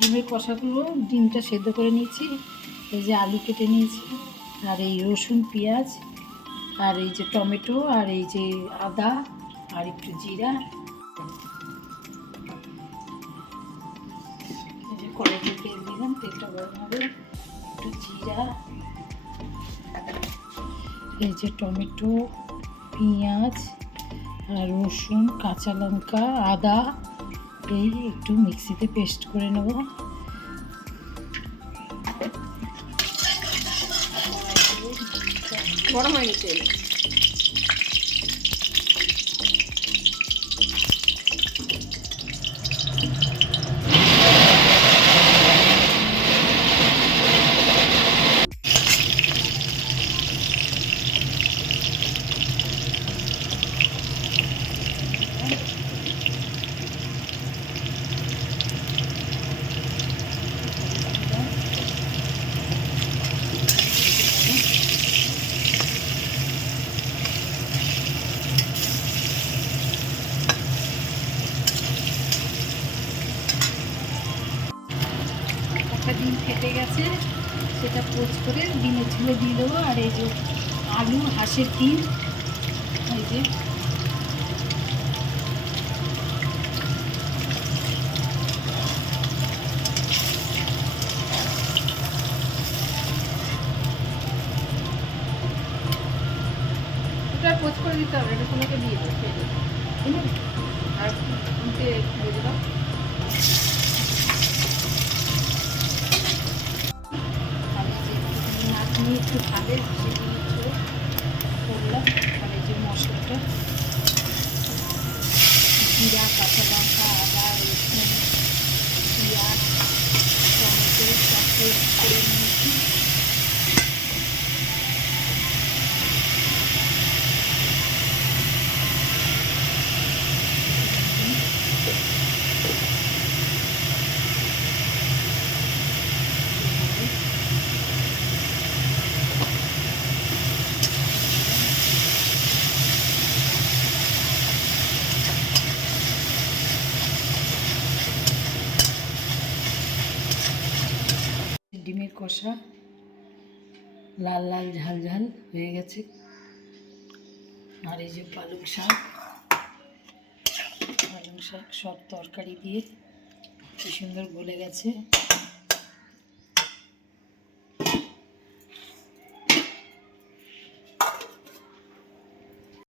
ডিমের কষাগুলো ডিমটা সেদ্ধ করে নিয়েছি, এই যে আলু কেটে নিয়েছি, আর এই রসুন পেঁয়াজ, আর এই যে টমেটো, আর এই যে আদা, আর একটু জিরা। এই যে কড়াইতে তেল দিলাম, তেলটা গরম হবে, একটু জিরা, এই যে টমেটো, পেঁয়াজ, আর রসুন, কাঁচা লঙ্কা, আদা, এই একটু মিক্সিতে পেস্ট করে নেব। গরম হয়ে গেছে। একটা ডিম ফেটে গেছে, সেটা পোচ করে ডিমের ঝুলে দিয়ে দেবো। আর এই যে আলু, হাঁসের ডিম, এই যে ওটা পোচ করে দিতে হবে, এটা তোমাকে দিয়ে দেবো, খেয়ে দেবো। আর উল্টে দিয়ে দিলাম। নাচ নিয়ে একটু ভাবে সেগুলো করলাম। আর এই যে মশলাটা, জিরা, কাঁচা লঙ্কা, আদা, রসুন, পেঁয়াজ, টমেটো সব পেস্ট করে নিয়েছি। ডিমের কষা লাল লাল ঝাল ঝাল হয়ে গেছে। আর এই যে পালং শাক সব তরকারি দিয়ে কি সুন্দর গলে গেছে।